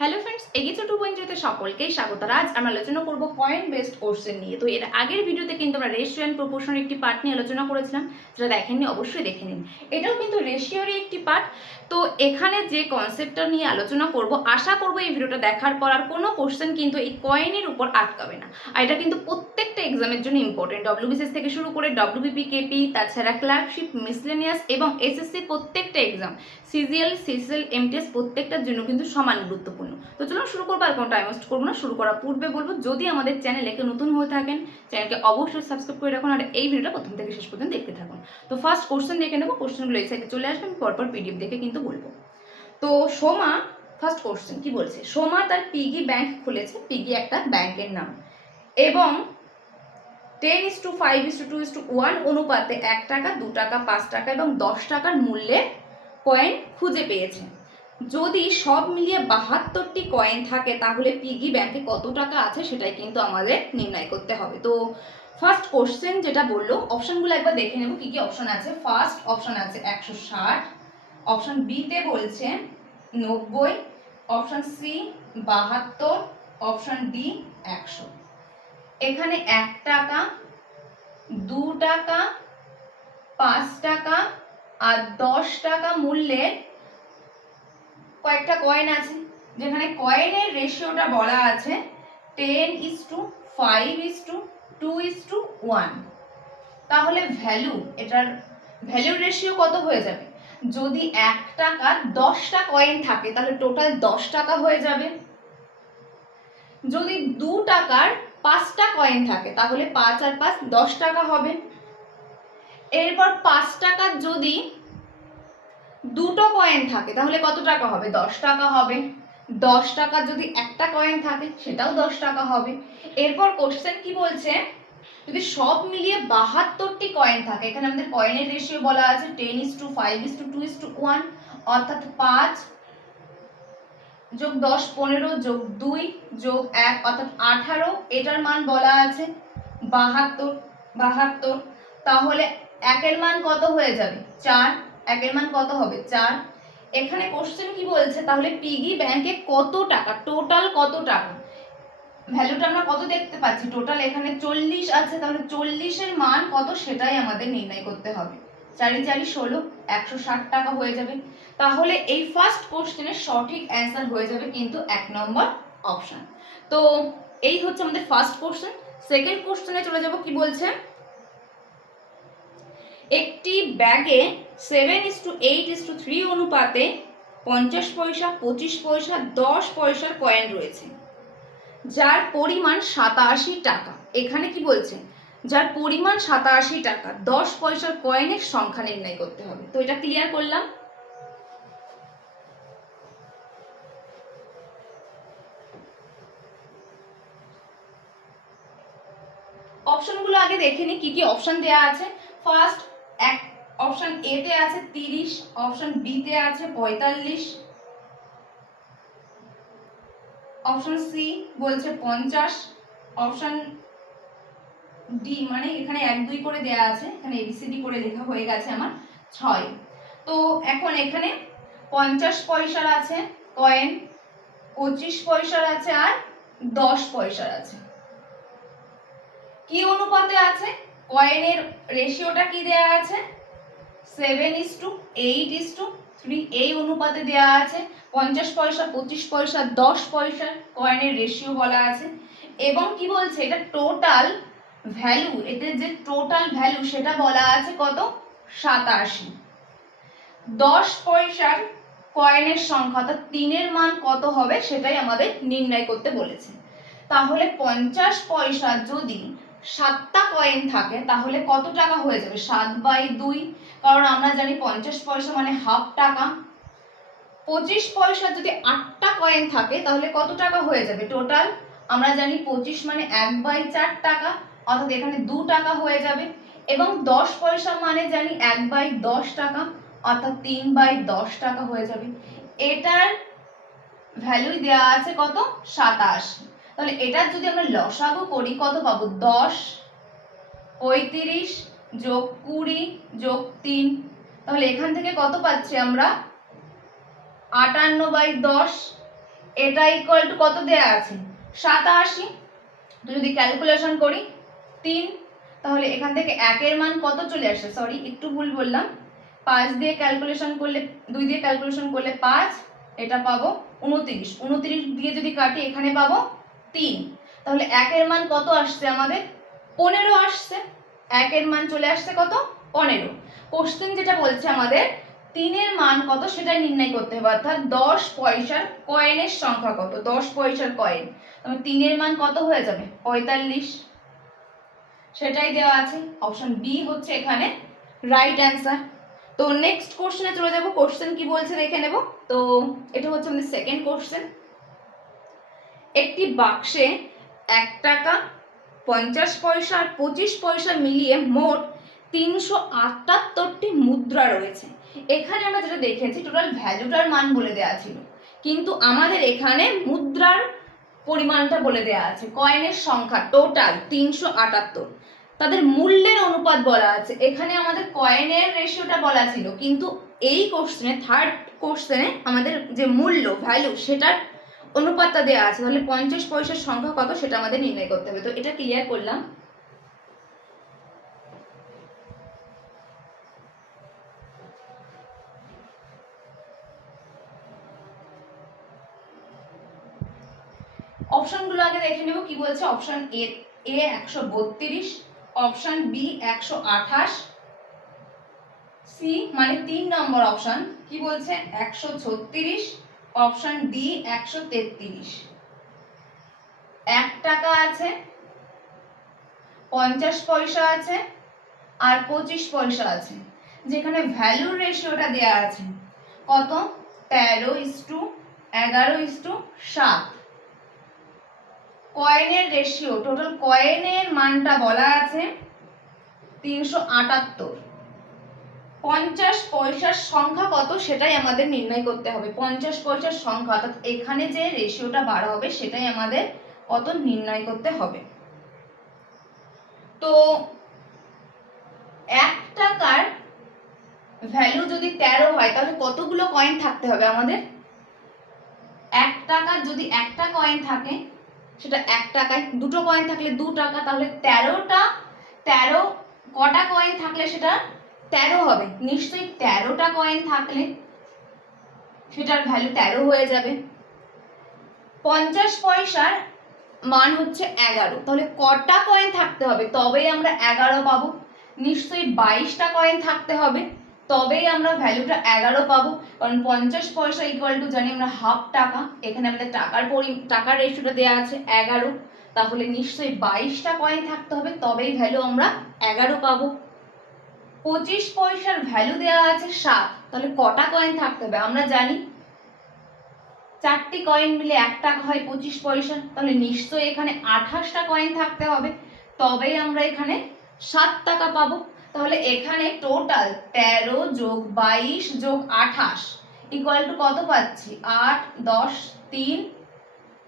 Hello friends এগিয়ে to point সকলকেই স্বাগত আজ আমরা আলোচনা করব পয়েন্ট বেসড কোর্সের নিয়ে। তো এর আগের ভিডিওতে কিন্তু আমরা রেশিয়ান প্রপোর্শনের একটি পার্ট নিয়ে আলোচনা করেছিলাম, যেটা দেখেননি, অবশ্যই দেখে নিন। এটাও কিন্তু রেশিওরই একটি পার্ট তো এখানে যে কনসেপ্টটা নিয়ে আলোচনা করব, আশা করব এই ভিডিওটা দেখার পর আর কোনো কোশ্চেন কিন্তু এই কয়েনের উপর আটকাবে না। আর এটা কিন্তু প্রত্যেকটা এক্সামের জন্য ইম্পর্টেন্ট ডব্লিউবিসিএস থেকে শুরু করে ডব্লিউবিপি কেপি তাছাড়া ক্লার্কশিপ মিসলেনিয়াস এবং এসএসসি প্রত্যেকটা এক্সাম সিজিএল সিসিএল এমটিএস প্রত্যেকটার জন্য কিন্তু সমান গুরুত্বপূর্ণ। তো চলুন শুরু করব আর কোনো টাইম ওয়েস্ট করব না, শুরু করার পূর্বে বলব, যদি আমাদের চ্যানেলে কেউ নতুন হয়ে থাকেন চ্যানেলকে অবশ্যই সাবস্ক্রাইব করে রাখুন আর এই ভিডিওটা প্রথম থেকে শেষ পর্যন্ত দেখতে থাকুন। তো ফার্স্ট কোশ্চেন দেখে নেব কোশ্চেনগুলো এই সাইডে চলে আসবে, আমি পরপর পিডিএফ দেখে কিন্তু বলব। তো সোমা ফার্স্ট কোশ্চেন কি বলছে? সোমা তার পিগি ব্যাংক খুলেছে পিগি একটা ব্যাংকের নাম। এবং ten is to five is to two is to one অনুপাতে এক টাকা, দু টাকা, পাঁচ টাকা এবং দশ টাকার মূল্যের কয়েন খুঁজে পেয়েছে। যদি সব মিলিয়ে বাহাত্তরটি কয়েন থাকে, তাহলে পিগি ব্যাংকে কত টাকা আছে সেটাই কিন্তু আমাদের নির্ণয় করতে হবে। তো ফার্স্ট কোশ্চেন যেটা বলল অপশনগুলো একবার দেখে নেব কি কি অপশন আছে। ফার্স্ট অপশন আছে একশো ষাট অপশন বিতে বলছে নব্বই অপশন সি বাহাত্তর অপশন ডি একশো। এখানে এক টাকা, দু টাকা, পাঁচ টাকা আর দশ টাকা মূল্যের কয়েকটা কয়েন আছে, যেখানে কয়েনের রেশিওটা বলা আছে ten is to five is to two is to one তাহলে ভ্যালু এটার ভ্যালুর রেশিও কত হয়ে যাবে? যদি এক টাকার দশটা কয়েন থাকে, তাহলে টোটাল দশ টাকা হয়ে যাবে। যদি দু টাকার পাঁচটা কয়েন থাকে, তাহলে পাঁচ আর পাঁচ দশ টাকা হবে। এরপর পাঁচ টাকার যদি দুটো কয়েন থাকে, তাহলে কত টাকা হবে? দশ টাকা হবে। দশ টাকার যদি একটা কয়েন থাকে, সেটাও দশ টাকা হবে। এরপর কোশ্চেন কি বলছে? যদি সব মিলিয়ে বাহাত্তরটি কয়েন থাকে, এখানে আমাদের কয়েনের রেশিও বলা আছে ten is to five is to two is to one অর্থাৎ পাঁচ যোগ দশ পনেরো যোগ দুই যোগ এক, অর্থাৎ আঠারো, এটার মান বলা আছে বাহাত্তর বাহাত্তর। তাহলে একের মান কত হয়ে যাবে? চার একের মান কত হবে? চার। এখানে কোশ্চেন কি বলছে? তাহলে পিগি ব্যাংকে কত টাকা? টোটাল কত টাকা? ভ্যালুটা আমরা কত দেখতে পাচ্ছি? টোটাল এখানে চল্লিশ আছে, তাহলে চল্লিশের মান কত? সেটাই আমাদের নির্ণয় করতে হবে। চারি চারি ষোলো, একশো ষাট টাকা হয়ে যাবে। তাহলে এই ফার্স্ট কোশ্চেনের সঠিক অ্যান্সার হয়ে যাবে কিন্তু এক নম্বর অপশন তো এই হচ্ছে আমাদের ফার্স্ট কোশ্চেন সেকেন্ড কোশ্চেনে চলে যাব, কি বলছে? একটি ব্যাগে seven is to eight is to three অনুপাতে পঞ্চাশ পয়সা, পঁচিশ পয়সা, দশ পয়সার কয়েন রয়েছে। যার পরিমাণ সাতাশি টাকা। এখানে কি বলছে? যার পরিমাণ সাতাশি টাকা, দশ পয়সার কয়েনের সংখ্যা নির্ণয় করতে হবে। তো এটা ক্লিয়ার করলাম? অপশনগুলো আগে দেখে নি, কি কি অপশন দেয়া আছে। ফার্স্ট এক অপশন এ তে আছে তিরিশ অপশন বি তে আছে পঁয়তাল্লিশ অপশন সি বলছে পঞ্চাশ অপশন ডি মানে এখানে এক, দুই করে দেয়া আছে, এখানে এবিসিডি করে লেখা হয়ে গেছে আমার ছয়। তো এখন এখানে পঞ্চাশ পয়সার আছে কয়েন, পঁচিশ পয়সার আছে আর দশ পয়সার আছে। কি অনুপাতে আছে? কয়েনের রেশিওটা কি দেয়া আছে? Seven is to eight is to three এই অনুপাতে দেয়া আছে। পঞ্চাশ পয়সা, পঁচিশ পয়সা, দশ পয়সার কয়েনের রেশিও বলা আছে। এবং কি বলছে? এটা টোটাল ভ্যালু এতে যে টোটাল ভ্যালু সেটা বলা আছে কত? সাতাশি। দশ পয়সার কয়েনের সংখ্যা, অর্থাৎ তিনের মান কত হবে? সেটাই আমাদের নির্ণয় করতে বলেছে। তাহলে পঞ্চাশ পয়সা যদি সাতটা কয়েন থাকে, তাহলে কত টাকা হয়ে যাবে? সাত বাই দুই, কারণ আমরা জানি পঞ্চাশ পয়সা মানে হাফ টাকা। পঁচিশ পয়সা যদি আটটা কয়েন থাকে, তাহলে কত টাকা হয়ে যাবে? টোটাল আমরা জানি পঁচিশ মানে এক বাই চার টাকা, অর্থাৎ এখানে দু টাকা হয়ে যাবে। এবং দশ পয়সা মানে জানি এক বাই দশ টাকা, অর্থাৎ তিন বাই দশ টাকা হয়ে যাবে। এটার ভ্যালুই দেওয়া আছে কত? সাতাশ। তাহলে এটার যদি আমরা লসাগু করি, কত পাবো? দশ, পঁয়ত্রিশ যোগ কুড়ি যোগ তিন। তাহলে এখান থেকে কত পাচ্ছি আমরা? আটান্ন বাই দশ। এটা ইকুয়াল টু কত দেয়া আছে? সাতাশি। যদি ক্যালকুলেশন করি, তিন। তাহলে এখান থেকে একের মান কত চলে আসে? সরি একটু ভুল বললাম। পাঁচ দিয়ে ক্যালকুলেশন করলে, দুই দিয়ে ক্যালকুলেশন করলে পাঁচ, এটা পাবো উনত্রিশ। উনত্রিশ দিয়ে যদি কাটি, এখানে পাবো তিন। তাহলে একের মান কত আসছে আমাদের? পনেরো আসছে। একের মান চলে আসছে কত? পনেরো। কোশ্চেন যেটা বলছে আমাদের, তিনের মান কত সেটা নির্ণয় করতে হবে। অর্থাৎ দশ পয়সার কয়েনের সংখ্যা কত? দশ পয়সার কয়েন। তাহলে তিনের মান কত হয়ে যাবে? পঁয়তাল্লিশ। সেটাই দেওয়া আছে। অপশন বি হচ্ছে এখানে রাইট অ্যান্সার তো নেক্সট কোশ্চেনে চলে যাব। কোশ্চেন কি বলছে দেখে নেব। তো এটা হচ্ছে আমাদের সেকেন্ড কোশ্চেন একটি বাক্সে এক টাকা, পঞ্চাশ পয়সা আর পঁচিশ পয়সা মিলিয়ে মোট তিনশো আটাত্তরটি মুদ্রা রয়েছে। এখানে আমরা যেটা দেখেছি টোটাল ভ্যালুটার মান বলে দেওয়া ছিল। কিন্তু আমাদের এখানে মুদ্রার পরিমাণটা বলে দেওয়া আছে। কয়েনের সংখ্যা টোটাল তিনশো আটাত্তর। তাদের মূল্যের অনুপাত বলা আছে। এখানে আমাদের কয়েনের রেশিওটা বলা ছিল, কিন্তু এই কোশ্চেনে থার্ড কোশ্চেনে আমাদের যে মূল্য ভ্যালু সেটার অনুপাতটা দেওয়া আছে, তাহলে পঞ্চাশ পয়সার সংখ্যা কত সেটা আমাদের নির্ণয় করতে হবে। তো এটা ক্লিয়ার করলাম। অপশনগুলো আগে দেখে নেব, কি বলছে? অপশন এ এ একশো বত্রিশ, অপশন বি একশো আঠাশ, সি মানে তিন নম্বর অপশন, কি বলছে? একশো ছত্রিশ অপশন ডি একশো তেত্রিশ। এক টাকা আছে, পঞ্চাশ পয়সা আছে আর পঁচিশ পয়সা আছে। যেখানে ভ্যালুর রেশিওটা দেওয়া আছে, কত? তেরো ইস টু এগারো ইস টু সাত। কয়েনের রেশিও টোটাল কয়েনের মানটা বলা আছে তিনশো আটাত্তর। পঞ্চাশ পয়সার সংখ্যা কত সেটাই আমাদের নির্ণয় করতে হবে। পঞ্চাশ পয়সার সংখ্যা, অর্থাৎ এখানে যে রেশিওটা বাড়া হবে সেটাই আমাদের কত নির্ণয় করতে হবে। তো এক টাকার ভ্যালু যদি তেরো হয়, তাহলে কতগুলো কয়েন থাকতে হবে আমাদের? এক টাকার যদি একটা কয়েন থাকে, সেটা এক টাকায় দুটো কয়েন থাকলে দু টাকা, তাহলে তেরোটা, তেরো কটা কয়েন থাকলে সেটা তেরো হবে। নিশ্চয়ই তেরোটা কয়েন থাকলে সেটার ভ্যালু তেরো হয়ে যাবে। পঞ্চাশ পয়সার মান হচ্ছে এগারো। তাহলে কটা কয়েন থাকতে হবে? তবেই আমরা এগারো পাবো। নিশ্চয়ই বাইশটা কয়েন থাকতে হবে। তবেই আমরা ভ্যালুটা এগারো পাবো। কারণ পঞ্চাশ পয়সা ইকুয়াল টু জানি আমরা হাফ টাকা। এখানে আমাদের টাকার পরি টাকার রেশিওটা দেওয়া আছে এগারো। তাহলে নিশ্চয়ই বাইশটা কয়েন থাকতে হবে। তবেই ভ্যালু আমরা এগারো পাবো। পঁচিশ পয়সার ভ্যালু দেওয়া আছে সাত। তাহলে কটা কয়েন থাকতে হবে? আমরা জানি চারটি কয়েন মিলে এক টাকা হয় পঁচিশ পয়সা। তাহলে নিশ্চয়ই এখানে আঠাশটা কয়েন থাকতে হবে। তবেই আমরা এখানে সাত টাকা পাবো। তাহলে এখানে টোটাল তেরো যোগ বাইশ যোগ আঠাশ ইকুয়াল টু কত পাচ্ছি? আট, দশ, তিন,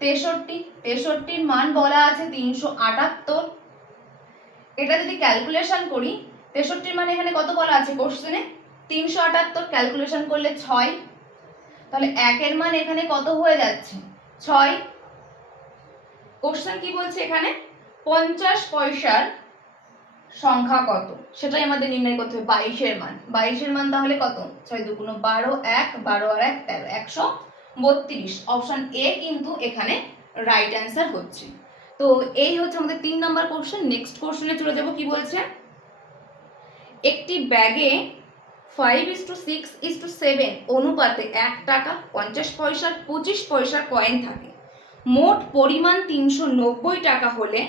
তেষট্টি। তেষট্টির মান বলা আছে তিনশো আটাত্তর। এটা যদি ক্যালকুলেশন করি তেষট্টির মান এখানে কত বলা আছে কোশ্চেনে তিনশো আটাত্তর ক্যালকুলেশন করলে ছয়। তাহলে একের মান এখানে কত হয়ে যাচ্ছে? ছয়। কোশ্চেন কি বলছে এখানে? পঞ্চাশ পয়সার সংখ্যা কত? সেটাই আমাদের নির্ণয় করতে হবে। বাইশের মান। বাইশের মান তাহলে কত? ছয় দুগুণ বারো, এক। বারো আর এক, তেরো। একশো বত্রিশ। অপশন এ কিন্তু এখানে রাইট অ্যান্সার হচ্ছে। তো এই হচ্ছে আমাদের তিন নম্বর কোশ্চেন নেক্সট কোশ্চেনে চলে যাব। কি বলছে? একটি ব্যাগে five is to six is to seven অনুপাতে এক টাকা, পঞ্চাশ পয়সার পঁচিশ পয়সার কয়েন থাকে। মোট পরিমাণ তিনশো নব্বই টাকা হলে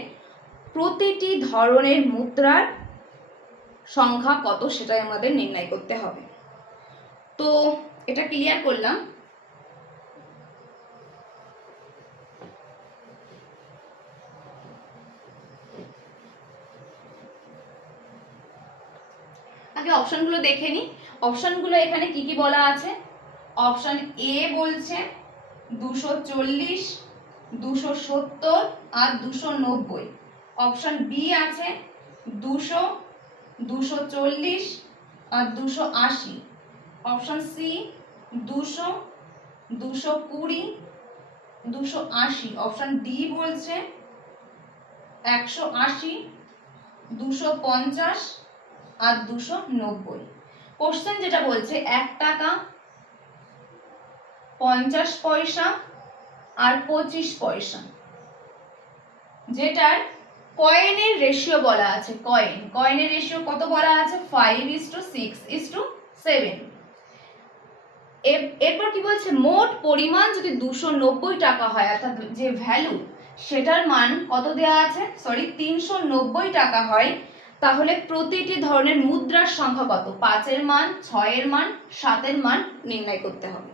প্রতিটি ধরনের মুদ্রার সংখ্যা কত সেটাই আমাদের নির্ণয় করতে হবে। তো, এটা ক্লিয়ার করলাম। আগে অপশনগুলো দেখে নিই অপশনগুলো এখানে কি কি বলা আছে? অপশন এ বলছে দুশো চল্লিশ, দুশো সত্তর আর দুশো নব্বই। অপশন বি আছে দুশো দুশো চল্লিশ আর দুশো আশি। অপশন সি দুশো দুশো কুড়ি, দুশো আশি। অপশন ডি বলছে একশো আশি, দুশো পঞ্চাশ আর দুশো নব্বই। কোশ্চেন যেটা বলছে, এক টাকা পঞ্চাশ পয়সা আর পঁচিশ পয়সা। যেটার কয়েনের রেশিও বলা আছে কয়েন কয়েনের রেশিও কত বলা আছে? Five is to six is to seven এরপর কি বলছে? মোট পরিমাণ যদি দুশো নব্বই টাকা হয়, অর্থাৎ যে ভ্যালু সেটার মান কত দেওয়া আছে? সরি তিনশো নব্বই টাকা হয়। তাহলে প্রতিটি ধরনের মুদ্রার সংখ্যা কত? পাঁচের মান, ছয়ের মান, সাতের মান নির্ণয় করতে হবে।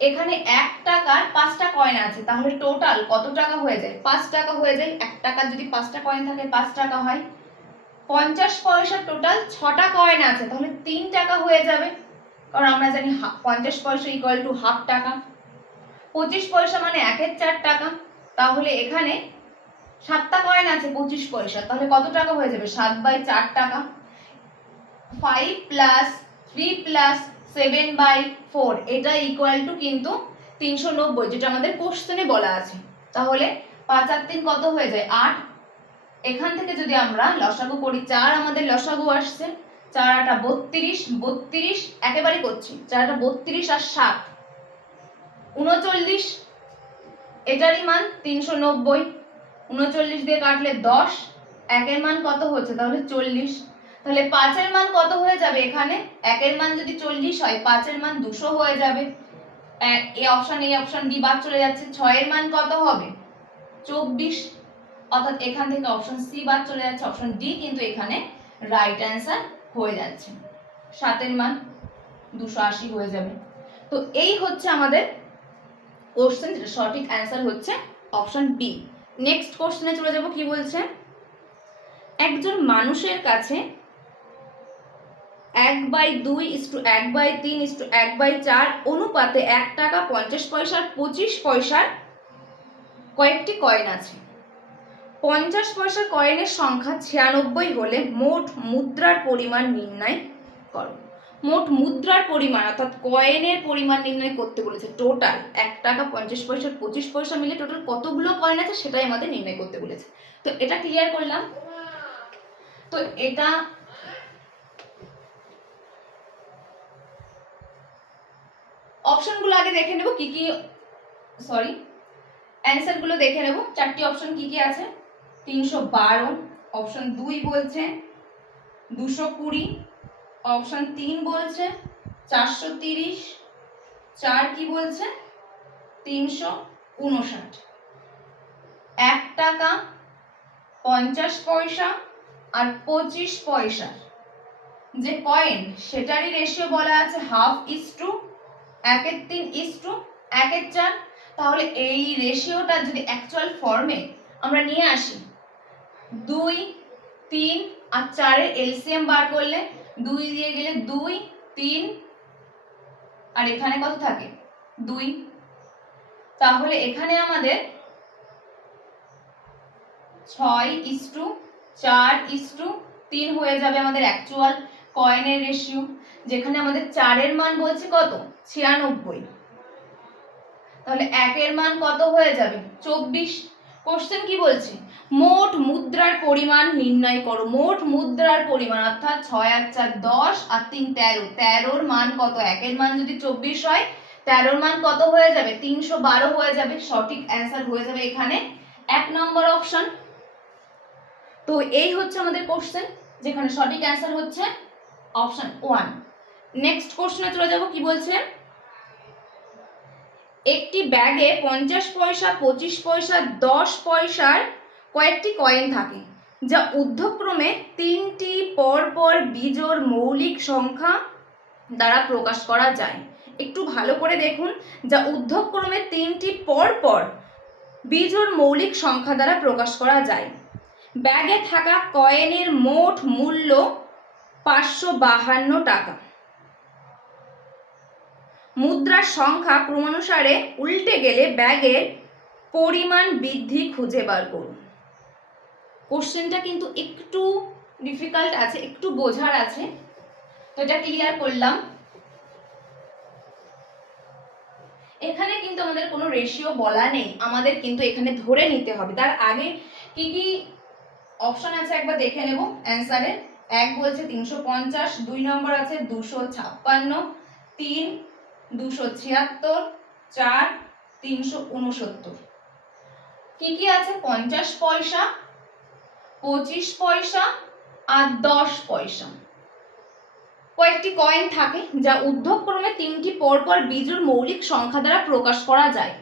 এখানে এক টাকার পাঁচটা কয়েন আছে, তাহলে টোটাল কত টাকা হয়ে যায়? পাঁচ টাকা হয়ে যায়, এক টাকার যদি পাঁচটা কয়েন থাকে, পাঁচ টাকা হয়। পঞ্চাশ পয়সা টোটাল ছটা কয়েন আছে, তাহলে তিন টাকা হয়ে যাবে। কারণ আমরা জানি পঞ্চাশ পয়সা ইকুয়াল টু হাফ টাকা। পঁচিশ পয়সা মানে একের চার টাকা। তাহলে এখানে সাতটা কয়েন আছে পঁচিশ পয়সা, তাহলে কত টাকা হয়ে যাবে? সাত বাই চার টাকা। Five plus three plus seven by four এটা ইকুয়াল টু কিন্তু তিনশো নব্বই, যেটা আমাদের কোশ্চেনে বলা আছে। তাহলে পাঁচ আর তিন কত হয়ে যায়? আট। এখান থেকে যদি আমরা লসাগু করি, চার আমাদের লসাগু আসছে। চার আটা বত্রিশ বত্রিশ একেবারে করছি। চার আটা বত্রিশ আর সাত। উনচল্লিশ, এটারই মান তিনশো নব্বই। উনচল্লিশ দিয়ে কাটলে দশ, একের মান কত হচ্ছে? তাহলে চল্লিশ। তাহলে পাঁচের মান কত হয়ে যাবে এখানে? একের মান যদি চল্লিশ হয়, পাঁচের মান দুশো হয়ে যাবে। এ- অপশন এই অপশন ডি বাদ চলে যাচ্ছে। ছয়ের মান কত হবে? চব্বিশ। অর্থাৎ এখান থেকে অপশন সি বাদ চলে যাচ্ছে অপশন ডি কিন্তু এখানে রাইট অ্যান্সার হয়ে যাচ্ছে। সাতের মান দুশো আশি হয়ে যাবে। তো এই হচ্ছে আমাদের কোশ্চেন যেটা সঠিক অ্যান্সার হচ্ছে অপশন বি নেক্সট কোশ্চেনে চলে যাব, কি বলছে? একজন মানুষের কাছে এক বাই দুই ইস্টু এক বাই তিন ইস্টু এক বাই চার অনুপাতে এক টাকা পঞ্চাশ পয়সার পঁচিশ পয়সার কয়েকটি কয়েন আছে। পঞ্চাশ পয়সা কয়েনের সংখ্যা ছিয়ানব্বই হলে মোট মুদ্রার পরিমাণ নির্ণয় করো। মোট মুদ্রার পরিমাণ, অর্থাৎ কয়েনের পরিমাণ নির্ণয় করতে বলেছে টোটাল এক টাকা পঞ্চাশ পয়সার পঁচিশ পয়সা মিলে টোটাল কতগুলো কয়েন আছে সেটাই আমাদের নির্ণয় করতে বলেছে। তো এটা ক্লিয়ার করলাম? তো এটা অপশনগুলো আগে দেখে নেব, কি কি সরি অ্যান্সারগুলো দেখে নেব। চারটি অপশন কি কি আছে? তিনশো বারো অপশন দুই বলছে, দুশো কুড়ি অপশন তিন বলছে, চারশো তিরিশ, চার কি বলছে? তিনশো উনষাট। এক টাকা পঞ্চাশ পয়সা আর পঁচিশ পয়সার যে কয়েন সেটারই রেশিও বলা আছে হাফ ইস টু একের তিন ইস টু একের চার। তাহলে এই রেশিওটা যদি অ্যাকচুয়াল ফর্মে আমরা নিয়ে আসি, দুই, তিন আর চারের এলসিএম বার করলে দুই দিয়ে গেলে দুই, তিন, আর এখানে কত থাকে? দুই। তাহলে এখানে আমাদের ছয় ইস টু চার ইস টু তিন হয়ে যাবে আমাদের অ্যাকচুয়াল কয়েনের রেশিও যেখানে আমাদের চারের মান বলছে কত? ছিয়ানব্বই। তাহলে একের মান কত হয়ে যাবে? চব্বিশ। কোশ্চেন কি বলছে? মোট মুদ্রার পরিমাণ নির্ণয় করো। মোট মুদ্রার পরিমাণ অর্থাৎ ছয় আর চার দশ আর তিন তেরো। তেরোর মান কত? একের মান যদি চব্বিশ হয়, তেরোর মান কত হয়ে যাবে? তিনশো বারো হয়ে যাবে। সঠিক অ্যান্সার হয়ে যাবে এখানে। এক নম্বর অপশন তো এই হচ্ছে আমাদের কোশ্চেন যেখানে সঠিক অ্যান্সার হচ্ছে অপশন ওয়ান নেক্সট কোশ্চেনে চলে যাব। কি বলছে? একটি ব্যাগে পঞ্চাশ পয়সা, পঁচিশ পয়সা, দশ পয়সার কয়েকটি কয়েন থাকে, যা ঊর্ধ্বক্রমে তিনটি পরপর বিজোড় মৌলিক সংখ্যা দ্বারা প্রকাশ করা যায়। একটু ভালো করে দেখুন, যা ঊর্ধ্বক্রমে তিনটি পরপর বিজোড় মৌলিক সংখ্যা দ্বারা প্রকাশ করা যায়। ব্যাগে থাকা কয়েনের মোট মূল্য পাঁচশো বাহান্ন টাকা। মুদ্রার সংখ্যা ক্রমানুসারে উল্টে গেলে ব্যাগের পরিমাণ বৃদ্ধি খুঁজে বার করুন। কোশ্চেনটা কিন্তু একটু ডিফিকাল্ট আছে, একটু বোঝার আছে। তো এটা ক্লিয়ার করলাম। এখানে কিন্তু আমাদের কোনো রেশিও বলা নেই, আমাদের কিন্তু এখানে ধরে নিতে হবে। তার আগে কি কি অপশন আছে একবার দেখে নেব অ্যান্সারে এক বলছে তিনশো পঞ্চাশ, দুই নম্বর আছে দুশো ছাপ্পান্ন, তিন দুশো ছিয়াত্তর, চার, তিনশো উনসত্তর। কি কি আছে? পঞ্চাশ পয়সা, পঁচিশ পয়সা আর দশ পয়সা। কয়েকটি কয়েন থাকে যা উদ্ধক্রমে তিনটি পরপর বিজোড় মৌলিক সংখ্যা দ্বারা প্রকাশ করা যায়।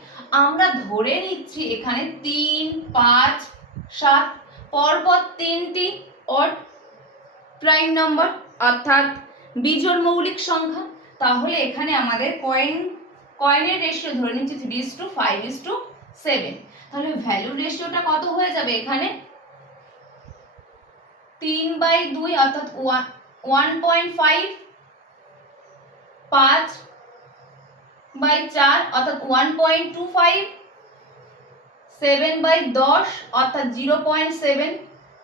আমরা ধরে নিচ্ছি এখানে তিন, পাঁচ, সাত, পরপর তিনটি অড প্রাইম নম্বর অর্থাৎ বিজোড় মৌলিক সংখ্যা। তাহলে এখানে আমাদের কয়েন কয়েনের রেশিও ধরে নিচ্ছি three is to five is to seven তাহলে ভ্যালুর রেশিওটা কত হয়ে যাবে এখানে? তিন বাই দুই অর্থাৎ ওয়ান ওয়ান পয়েন্ট ফাইভ পাঁচ বাই চার অর্থাৎ ওয়ান পয়েন্ট টু ফাইভ সেভেন বাই দশ অর্থাৎ জিরো পয়েন্ট সেভেন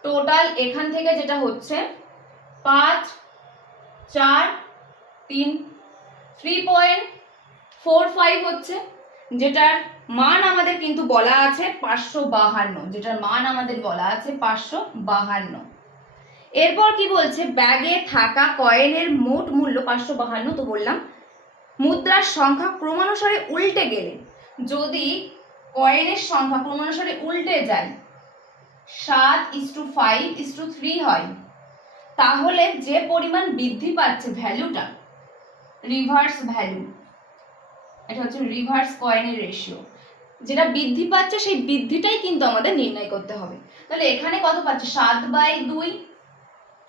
টোটাল এখান থেকে যেটা হচ্ছে পাঁচ, চার, তিন থ্রি পয়েন্ট ফোর ফাইভ হচ্ছে, যেটার মান আমাদের কিন্তু বলা আছে পাঁচশো বাহান্ন, যেটার মান আমাদের বলা আছে পাঁচশো বাহান্ন। এরপর কি বলছে, ব্যাগে থাকা কয়েনের মোট মূল্য পাঁচশো বাহান্ন, তো বললাম, মুদ্রার সংখ্যা ক্রমানুসারে উল্টে গেলে, যদি কয়েনের সংখ্যা ক্রমানুসারে উল্টে যায়, সাত is to five is to three হয়, তাহলে যে পরিমাণ বৃদ্ধি পাচ্ছে ভ্যালুটা রিভার্স ভ্যালু এটা হচ্ছে রিভার্স কয়েনের রেশিও যেটা বৃদ্ধি পাচ্ছে, সেই বৃদ্ধিটাই কিন্তু আমাদের নির্ণয় করতে হবে। তাহলে এখানে কত পাচ্ছে? সাত বাই দুই,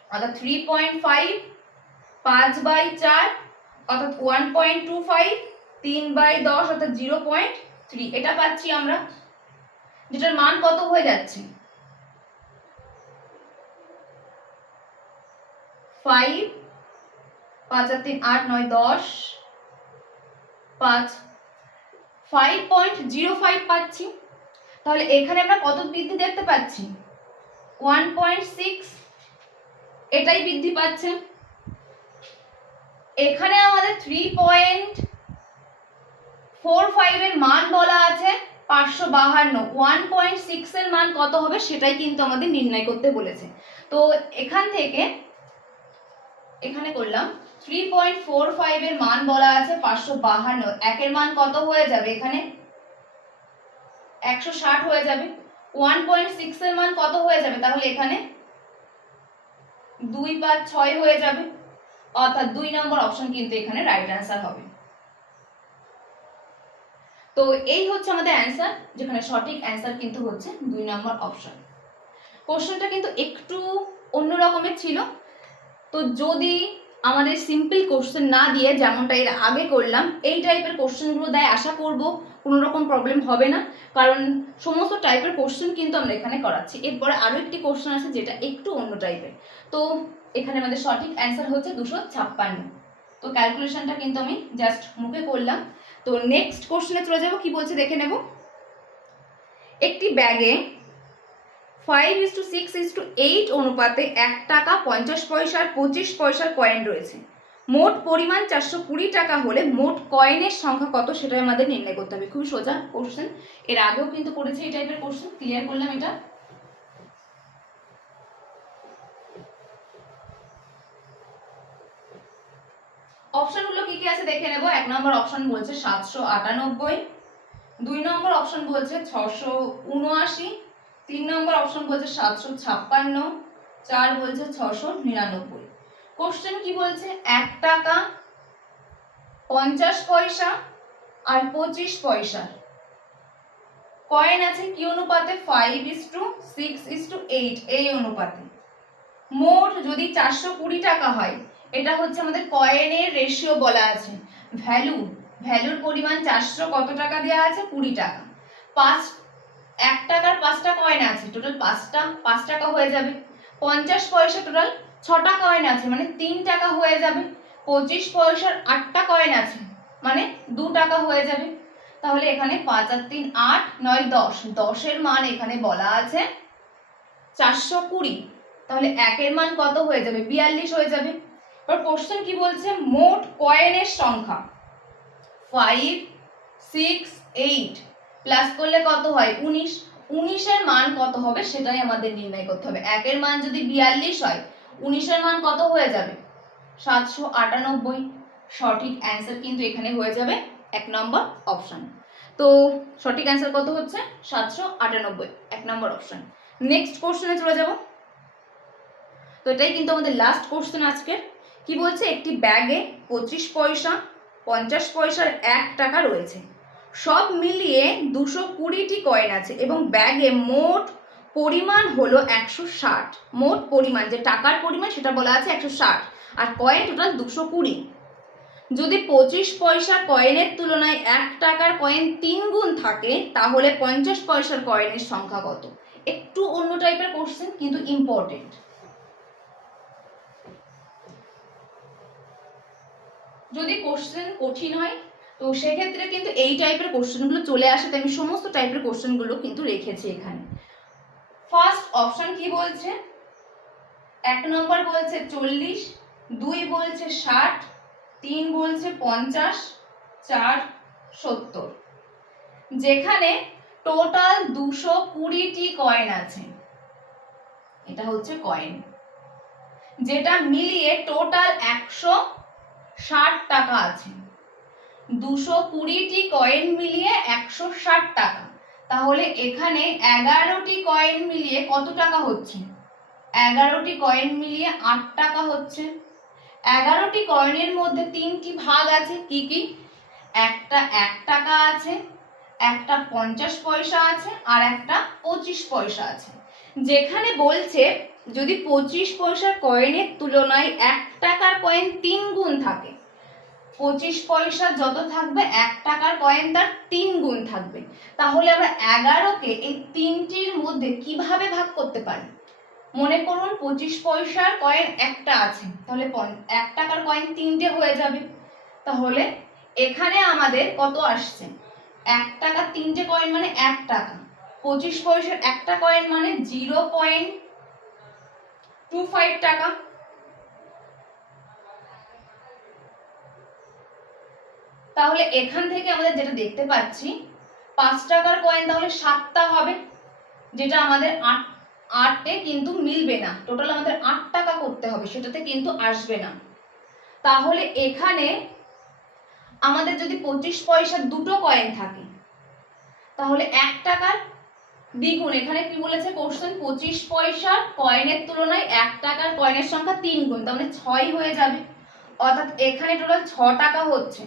অর্থাৎ থ্রি পয়েন্ট ফাইভ পাঁচ বাই চার, অর্থাৎ ওয়ান পয়েন্ট টু ফাইভ তিন বাই দশ, অর্থাৎ জিরো পয়েন্ট থ্রি এটা পাচ্ছি আমরা। যেটার মান কত হয়ে যাচ্ছে? ফাইভ পাঁচ আর তিন, আট, নয়, দশ, পাঁচ ফাইভ পয়েন্ট জিরো ফাইভ পাচ্ছি। তাহলে এখানে আমরা কত বৃদ্ধি দেখতে পাচ্ছি? ওয়ান পয়েন্ট সিক্স এটাই বৃদ্ধি পাচ্ছে। এখানে আমাদের থ্রি পয়েন্ট ফোর ফাইভের মান বলা আছে, পাঁচশো বাহান্ন। ওয়ান পয়েন্ট সিক্সের মান কত হবে সেটাই কিন্তু আমাদের নির্ণয় করতে বলেছে। তো এখান থেকে, এখানে করলাম থ্রি পয়েন্ট ফোর ফাইভের মান বলা আছে পাঁচশো বাহান্ন। একের মান কত হয়ে যাবে এখানে? একশো ষাট হয়ে যাবে। ওয়ান পয়েন্ট সিক্সের মান কত হয়ে যাবে তাহলে এখানে? দুই পাঁচ ছয় হয়ে যাবে। অর্থাৎ দুই নম্বর অপশন কিন্তু এখানে রাইট অ্যান্সার হবে। তো এই হচ্ছে আমাদের অ্যান্সার যেখানে সঠিক অ্যান্সার কিন্তু হচ্ছে দুই নম্বর অপশন কোশ্চেনটা কিন্তু একটু অন্য রকমের ছিল। তো যদি আমাদের সিম্পল কোশ্চেন না দিয়ে যেমনটা এর আগে করলাম, এই টাইপের কোশ্চেনগুলো দেয় আশা করব কোনো রকম প্রবলেম হবে না। কারণ সমস্ত টাইপের কোশ্চেন কিন্তু আমরা এখানে করাচ্ছি। এরপরে আরও একটি কোশ্চেন আছে যেটা একটু অন্য টাইপের তো এখানে আমাদের সঠিক অ্যান্সার হচ্ছে দুশো ছাপ্পান্ন। তো ক্যালকুলেশনটা কিন্তু আমি জাস্ট মুখে করলাম। তো নেক্সট কোশ্চেনে চলে যাব, কি বলছে দেখে নেব? একটি ব্যাগে five is to six is to eight অনুপাতে এক টাকা পঞ্চাশ পয়সার, পঁচিশ পয়সার কয়েন রয়েছে। মোট পরিমাণ চারশো কুড়ি টাকা হলে মোট কয়েনের সংখ্যা কত সেটা আমাদের নির্ণয় করতে হবে। খুবই সোজা কোশ্চেন এর আগেও কিন্তু করেছে এই টাইপের কোশ্চেন ক্লিয়ার করলাম এটা? অপশনগুলো কি কি আছে দেখে নেব। এক নম্বর অপশন বলছে সাতশো আটানব্বই। দুই নম্বর অপশন বলছে ছশো উনআশি। তিন নম্বর অপশন বলছে সাতশো ছাপ্পান্ন, চার বলছে ছশো নিরানব্বই। কোশ্চেন কি বলছে? এক টাকা পঞ্চাশ পয়সা আর পঁচিশ পয়সা। কয়েন আছে কি অনুপাতে? Five is to six is to eight এই অনুপাতে। মোট যদি চারশো কুড়ি টাকা হয়, এটা হচ্ছে আমাদের কয়েনের রেশিও বলা আছে। ভ্যালু ভ্যালুর পরিমাণ চারশো কত টাকা দেওয়া আছে? কুড়ি টাকা। পাঁচ এক টাকার পাঁচটা কয়েন আছে। টোটাল পাঁচটা, পাঁচ টাকা হয়ে যাবে। পঞ্চাশ পয়সা টোটাল ছটা কয়েন আছে। মানে তিন টাকা হয়ে যাবে। পঁচিশ পয়সার আটটা কয়েন আছে। মানে দু টাকা হয়ে যাবে। তাহলে এখানে পাঁচ আর তিন আট, নয় দশ। দশের মান এখানে বলা আছে চারশো কুড়ি। তাহলে একের মান কত হয়ে যাবে? বিয়াল্লিশ হয়ে যাবে। এবার কোশ্চেন কি বলছে? মোট কয়েনের সংখ্যা। ফাইভ সিক্স এইট প্লাস করলে কত হয়? উনিশ। উনিশের মান কত হবে? সেটাই আমাদের নির্ণয় করতে হবে। একের মান যদি বিয়াল্লিশ হয়, উনিশের মান কত হয়ে যাবে? সাতশো আটানব্বই। সঠিক অ্যান্সার কিন্তু এখানে হয়ে যাবে এক নম্বর অপশন তো সঠিক অ্যান্সার কত হচ্ছে? সাতশো আটানব্বই। এক নম্বর অপশন নেক্সট কোশ্চেনে চলে যাব। তো এটাই কিন্তু আমাদের লাস্ট কোশ্চেন আজকের। কি বলছে? একটি ব্যাগে পঁচিশ পয়সা, পঞ্চাশ পয়সার এক টাকা রয়েছে। সব মিলিয়ে দুশো কুড়িটি কয়েন আছে এবং ব্যাগে মোট পরিমাণ হলো একশো ষাট। মোট পরিমাণ, যে টাকার পরিমাণ সেটা বলা আছে একশো ষাট। আর কয়েন টোটাল দুশো কুড়ি। যদি পঁচিশ পয়সা কয়েনের তুলনায় এক টাকার কয়েন তিন গুণ থাকে, তাহলে পঞ্চাশ পয়সার কয়েনের সংখ্যা কত? একটু অন্য টাইপের কোশ্চেন কিন্তু ইম্পর্টেন্ট যদি কোশ্চেন কঠিন হয় তো সেক্ষেত্রে কিন্তু এই টাইপের কোশ্চেনগুলো চলে আসে আমি সমস্ত টাইপের কোশ্চেনগুলো কিন্তু রেখেছি এখানে। ফার্স্ট অপশন কি বলছে? এক নম্বর বলছে চল্লিশ, দুই বলছে ষাট, তিন বলছে পঞ্চাশ, চার সত্তর। যেখানে টোটাল দুশো কুড়িটি কয়েন আছে। এটা হচ্ছে কয়েন যেটা মিলিয়ে টোটাল একশো ষাট টাকা আছে। দুশো কুড়িটি কয়েন মিলিয়ে একশো ষাট টাকা। তাহলে এখানে এগারোটি কয়েন মিলিয়ে কত টাকা হচ্ছে? এগারোটি কয়েন মিলিয়ে আট টাকা হচ্ছে। এগারোটি কয়েনের মধ্যে তিনটি ভাগ আছে কি কি? একটা এক টাকা আছে, একটা পঞ্চাশ পয়সা আছে আর একটা পঁচিশ পয়সা আছে। যেখানে বলছে যদি পঁচিশ পয়সার কয়েনের তুলনায় এক টাকার কয়েন তিন গুণ থাকে পঁচিশ পয়সা যত থাকবে, এক টাকার কয়েন তার তিন গুণ থাকবে। তাহলে আমরা এগারোকে এই তিনটির মধ্যে কীভাবে ভাগ করতে পারি? মনে করুন পঁচিশ পয়সার কয়েন একটা আছে, তাহলে এক টাকার কয়েন তিনটে হয়ে যাবে। তাহলে এখানে আমাদের কত আসছে? এক টাকা তিনটে কয়েন মানে এক টাকা। পঁচিশ পয়সার একটা কয়েন মানে জিরো পয়েন্ট টু ফাইভ টাকা। তাহলে এখান থেকে আমাদের যেটা দেখতে পাচ্ছি, পাঁচ টাকার কয়েন তাহলে সাতটা হবে, যেটা আমাদের আট, আটে কিন্তু মিলবে না। টোটাল আমাদের আট টাকা করতে হবে, সেটাতে কিন্তু আসবে না। তাহলে এখানে আমাদের যদি পঁচিশ পয়সার দুটো কয়েন থাকে, তাহলে এক টাকার, দ্বিগুণ, এখানে কি বলেছে কোশ্চেন পঁচিশ পয়সার কয়েনের তুলনায় এক টাকার কয়েনের সংখ্যা তিন গুণ তার মানে ছয় হয়ে যাবে। অর্থাৎ এখানে টোটাল ছ টাকা হচ্ছে।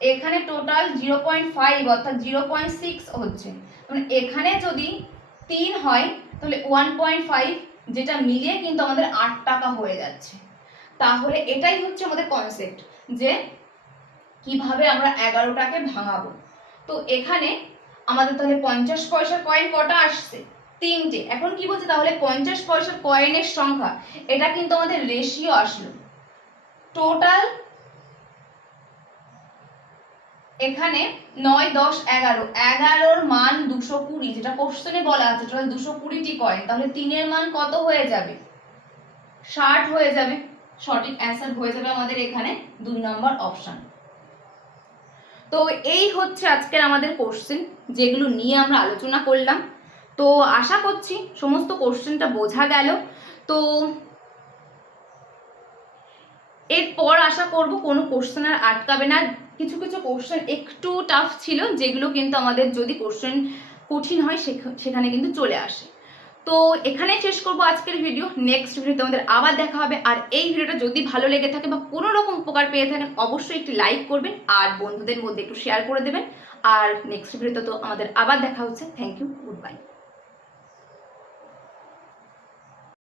এখানে টোটাল জিরো পয়েন্ট ফাইভ অর্থাৎ জিরো পয়েন্ট সিক্স হচ্ছে। মানে এখানে যদি তিন হয়, তাহলে ওয়ান পয়েন্ট ফাইভ যেটা মিলিয়ে কিন্তু আমাদের আট টাকা হয়ে যাচ্ছে। তাহলে এটাই হচ্ছে আমাদের কনসেপ্ট যে কীভাবে আমরা এগারোটাকে ভাঙাবো। তো এখানে আমাদের তাহলে পঞ্চাশ পয়সার কয়েন কটা আসছে? তিনটে। এখন কি বলছে? তাহলে পঞ্চাশ পয়সার কয়েনের সংখ্যা, এটা কিন্তু আমাদের রেশিও আসলো। টোটাল এখানে নয়, দশ, এগারো। এগারোর মান দুশো কুড়ি। যেটা কোশ্চেনে বলা আছে টোটাল দুশো কুড়িটি কয়েন। তাহলে তিনের মান কত হয়ে যাবে? ষাট হয়ে যাবে। সঠিক অ্যান্সার হয়ে যাবে আমাদের এখানে দুই নম্বর অপশন তো এই হচ্ছে আজকের আমাদের কোশ্চেন যেগুলো নিয়ে আমরা আলোচনা করলাম। তো আশা করছি সমস্ত কোশ্চেনটা বোঝা গেল। তো এরপর আশা করব কোনো কোশ্চেন আর আটকাবে না। কিছু কিছু কোশ্চেন একটু টাফ ছিল, যেগুলো কিন্তু আমাদের যদি কোশ্চেন কঠিন হয়, সেখ- সেখানে কিন্তু চলে আসে। তো এখানে শেষ করব আজকের ভিডিও নেক্সট ভিডিওতে আমাদের আবার দেখা হবে। আর এই ভিডিওটা যদি ভালো লেগে থাকে বা কোনো রকম উপকার পেয়ে থাকেন, অবশ্যই একটি লাইক করবেন আর বন্ধুদের মধ্যে একটু শেয়ার করে দেবেন। আর নেক্সট ভিডিওতে তো আমাদের আবার দেখা হচ্ছে। Thank you good bye